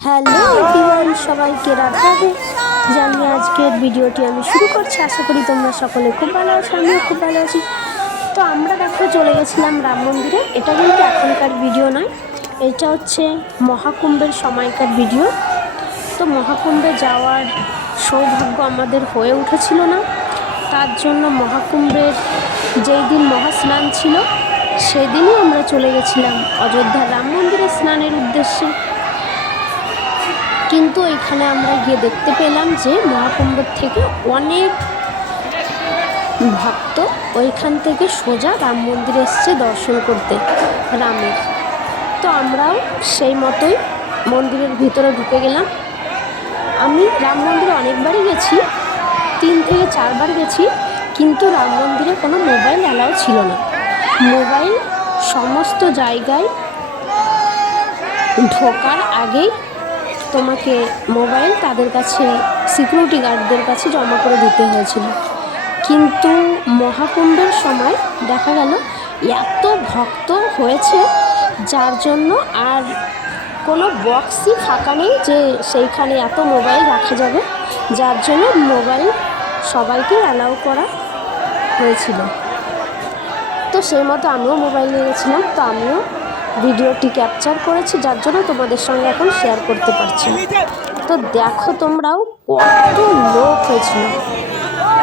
Hello everyone, সবাইকে রাধে রাধে জানিয়ে আজকের ভিডিওটি আমি শুরু করছি। আশা করি তোমরা সকলে খুব ভালো আছো, আমিও খুব ভালো আছি। তো আমরা দেখো চলে গেছিলাম রাম মন্দিরে। এটা কিন্তু এখনকার ভিডিও নয়, এটা হচ্ছে মহাকুম্ভের সময়কার ভিডিও। তো মহাকুম্ভে যাওয়ার সৌভাগ্য আমাদের হয়ে উঠেছিল না, তার জন্য মহাকুম্ভের যেই দিন মহাস্নান ছিল সেদিনই আমরা চলে গেছিলাম অযোধ্যার রাম মন্দিরে স্নানের উদ্দেশ্যে। কিন্তু এখানে আমরা গিয়ে দেখতে পেলাম যে মহাকুম্ভের থেকে অনেক ভক্ত ওইখান থেকে সোজা রাম মন্দিরে এসছে দর্শন করতে রামের। তো আমরাও সেই মতোই মন্দিরের ভিতরে ঢুকে গেলাম। আমি রাম মন্দিরে অনেকবারই গেছি, 3 থেকে 4 বার গেছি, কিন্তু রাম মন্দিরে কোনো মোবাইল অ্যালাউ ছিল না। মোবাইল সমস্ত জায়গায় ঢোকার আগেই তোমাকে মোবাইল তাদের কাছে, সিকিউরিটি গার্ডদের কাছে জমা করে দিতে হয়েছিল। কিন্তু মহাকুম্ভের সময় দেখা গেল এত ভক্ত হয়েছে যার জন্য আর কোনো বক্সই ফাঁকা নেই যে সেইখানে এত মোবাইল রাখা যাবে, যার জন্য মোবাইল সবাইকে অ্যালাউ করা হয়েছিল। তো সেই মতো আমিও মোবাইল নিয়ে গেছিলাম, তো আমিও ভিডিওটি ক্যাপচার করেছি, যার জন্য তোমাদের সঙ্গে এখন শেয়ার করতে পারছি। তো দেখো তোমরাও কত লোক হয়েছিল,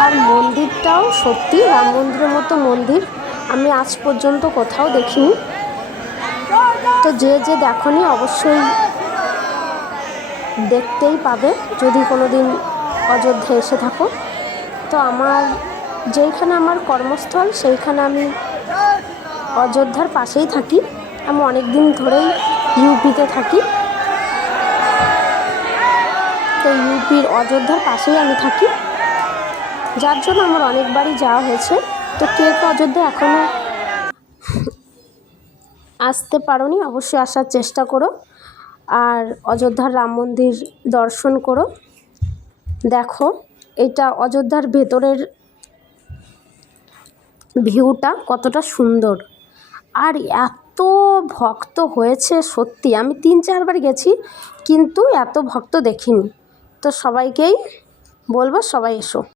আর মন্দিরটাও সত্যি রাম মন্দিরের মতো মন্দির আমি আজ পর্যন্ত কোথাও দেখিনি। তো যে যে দেখোনি অবশ্যই দেখতেই পাবে যদি কোনো দিন অযোধ্যা এসে থাকো। তো আমার যেইখানে আমার কর্মস্থল সেইখানে আমি অযোধ্যার পাশেই থাকি। আমি অনেক দিন ধরেই ইউপিতে থাকি, তো ইউপির অযোধ্যার পাশেই আমি থাকি, যার জন্য আমার অনেকবারই যাওয়া হয়েছে। তো কে অযোধ্যা এখনও আসতে পারোনি অবশ্যই আসার চেষ্টা করো, আর অযোধ্যার রাম মন্দির দর্শন করো। দেখো এটা অযোধ্যার ভেতরের ভিউটা কতটা সুন্দর, আর এত ভক্ত হয়েছে সত্যি। আমি 3-4 বার গেছি কিন্তু এত ভক্ত দেখিনি। তো সবাইকেই বলবো সবাই এসো।